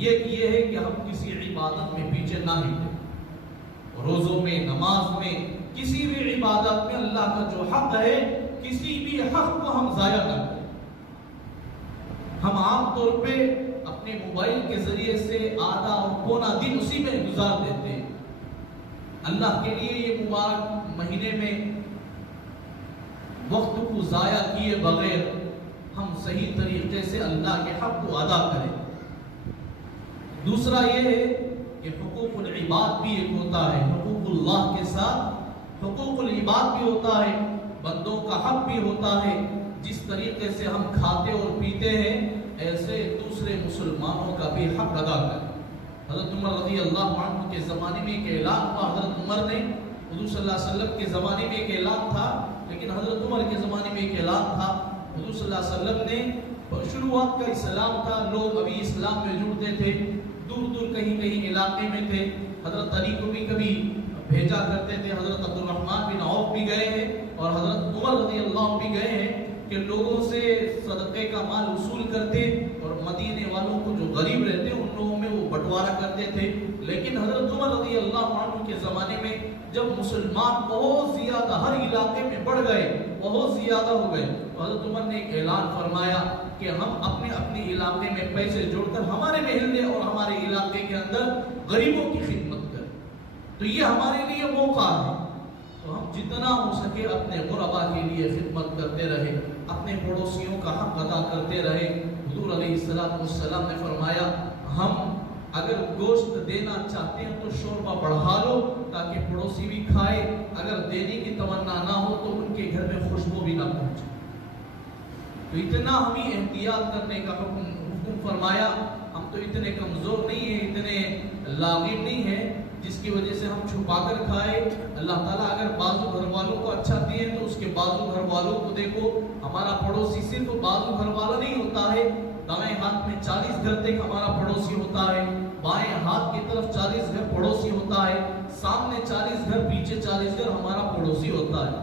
یہ ہے کہ ہم کسی عبادت میں پیچھے نہ ہٹیں، روزوں میں، نماز میں، کسی بھی عبادت میں اللہ کا جو حق ہے کسی بھی حق کو ہم ضائع نہ کریں۔ ہم عام طور پہ اپنے موبائل کے ذریعے سے آدھا اور پونا دن اسی میں گزار دیتے ہیں۔ اللہ کے لیے یہ مبارک مہینے میں وقت کو ضائع کیے بغیر ہم صحیح طریقے سے اللہ کے حق کو ادا کریں۔ دوسرا یہ ہے کہ حقوق العباد بھی ایک ہوتا ہے، حقوق اللہ کے ساتھ حقوق العباد بھی ہوتا ہے، بندوں کا حق بھی ہوتا ہے۔ جس طریقے سے ہم کھاتے اور پیتے ہیں ایسے دوسرے مسلمانوں کا بھی حق ادا کریں۔ حضرت عمر رضی اللہ عنہ کے زمانے میں ایک اعلان ہوا، حضرت عمر نے، حضور صلی اللہ علیہ وسلم کے زمانے میں ایک اعلان تھا، لیکن حضرت عمر کے زمانے میں ایک اعلان تھا۔ حضور صلی اللہ علیہ وسلم نے شروعات کا اسلام تھا، لوگ ابھی اسلام میں جڑتے تھے، دور دور کہیں کہیں علاقے میں تھے۔ حضرت علی کو بھی کبھی بھیجا کرتے تھے، حضرت عبد الرحمن بن عوف بھی گئے ہیں اور حضرت عمر رضی اللہ عنہ بھی گئے ہیں کہ لوگوں سے صدقے کا مال وصول کرتے اور مدینے والوں کو جو غریب رہتے ان لوگوں میں وہ بٹوارا کرتے تھے۔ لیکن حضرت عمر رضی اللہ عنہ کے زمانے میں جب مسلمان بہت زیادہ ہر علاقے میں بڑھ گئے، بہت زیادہ ہو گئے، تو حضرت عمر نے ایک اعلان فرمایا کہ ہم اپنے اپنے علاقے میں پیسے جوڑ کر ہمارے محلے اور ہمارے علاقے کے اندر غریبوں کی خدمت کریں۔ تو یہ ہمارے لیے موقع ہے، تو ہم جتنا ہو سکے اپنے غربا کے لیے خدمت کرتے رہے، اپنے پڑوسیوں کا حق ادا کرتے رہے۔ حضور علیہ السلام نے فرمایا ہم اگر گوشت دینا چاہتے ہیں تو شوربہ بڑھا لو تاکہ پڑوسی بھی کھائے، اگر دینے کی تمنا نہ ہو تو ان کے گھر میں خوشبو بھی نہ پہنچے۔ تو اتنا ہمیں احتیاط کرنے کا حکم فرمایا۔ ہم تو اتنے کمزور نہیں ہیں، اتنے لاغر نہیں ہیں جس کی وجہ سے ہم چھپا کر کھائے۔ اللہ تعالیٰ اگر بازو گھر والوں کو اچھا دیے تو اس کے بازو گھر والوں کو دیکھو۔ ہمارا پڑوسی صرف بازو گھر والا نہیں ہوتا ہے، دائیں ہاتھ میں 40 گھر تک ہمارا پڑوسی ہوتا ہے، بائیں ہاتھ کی طرف 40 گھر پڑوسی ہوتا ہے، سامنے 40 گھر، پیچھے 40 گھر ہمارا پڑوسی ہوتا ہے۔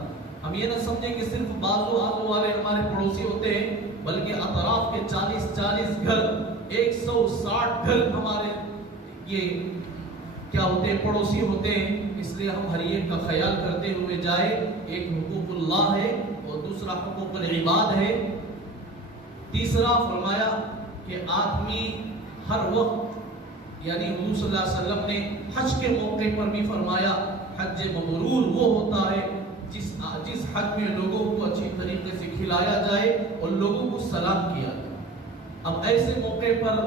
ہم یہ نہ سمجھیں کہ صرف بازو ہاتھوں والے ہمارے پڑوسی ہوتے ہیں، بلکہ اطراف کے 40 گھر، 160 گھر ہمارے یہ کیا ہوتے ہیں، پڑوسی ہوتے ہیں۔ اس لیے ہم ہر ایک کا خیال کرتے ہوئے جائے۔ ایک حقوق اللہ ہے اور دوسرا حقوق العباد ہے۔ تیسرا فرمایا کہ آدمی ہر وقت، یعنی حضور صلی اللہ علیہ وسلم نے حج کے موقع پر بھی فرمایا حج مبرور وہ ہوتا ہے جس حج میں لوگوں کو اچھی طریقے سے کھلایا جائے اور لوگوں کو سلام کیا جائے۔ اب ایسے موقع پر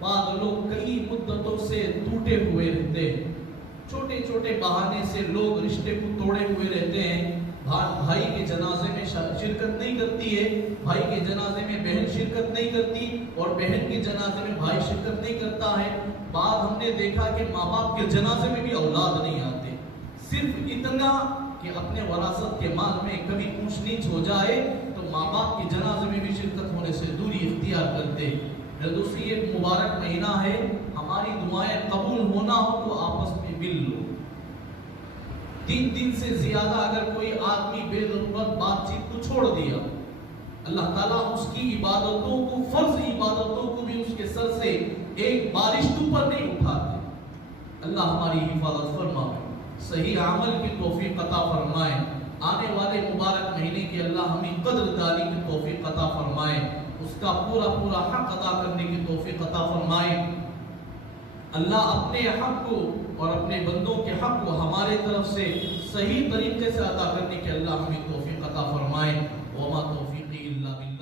بعض لوگ کئی مدتوں سے ٹوٹے ہوئے رہتے ہیں، چھوٹے چھوٹے بہانے سے لوگ رشتے کو توڑے ہوئے رہتے ہیں۔ بھائی کے جنازے میں شرکت نہیں کرتی ہے، بھائی کے جنازے میں بہن شرکت نہیں کرتی اور بہن کے جنازے میں بھائی شرکت نہیں کرتا ہے۔ بعد ہم نے دیکھا کہ ماں باپ کے جنازے میں بھی اولاد نہیں آتے، صرف اتنا کہ اپنے وراثت کے مال میں کبھی اونچ نیچ ہو جائے تو ماں باپ کے جنازے میں بھی شرکت ہونے سے دوری اختیار کرتے۔ میرے دوستو یہ ایک مبارک مہینہ ہے، ہماری دعائیں قبول ہونا ہو تو آپس میں مل لو۔ 3 دن سے زیادہ اگر کوئی آدمی بے ضرورت بات چیت کو چھوڑ دیا، اللہ تعالیٰ اس کی عبادتوں کو، فرض عبادتوں کو بھی اس کے سر سے ایک بارش اوپر نہیں اٹھاتے۔ اللہ ہماری حفاظت فرمائے، صحیح عمل کی توفیق عطا فرمائے، آنے والے مبارک مہینے کی اللہ ہمیں قدر دانی کی توفیق عطا فرمائے، اس کا پورا حق ادا کرنے کی توفیق عطا فرمائے۔ اللہ اپنے حق کو اور اپنے بندوں کے حق کو ہمارے طرف سے صحیح طریقے سے ادا کرنے کے اللہ ہمیں توفیق عطا فرمائے۔ وما توفیقی الا باللہ۔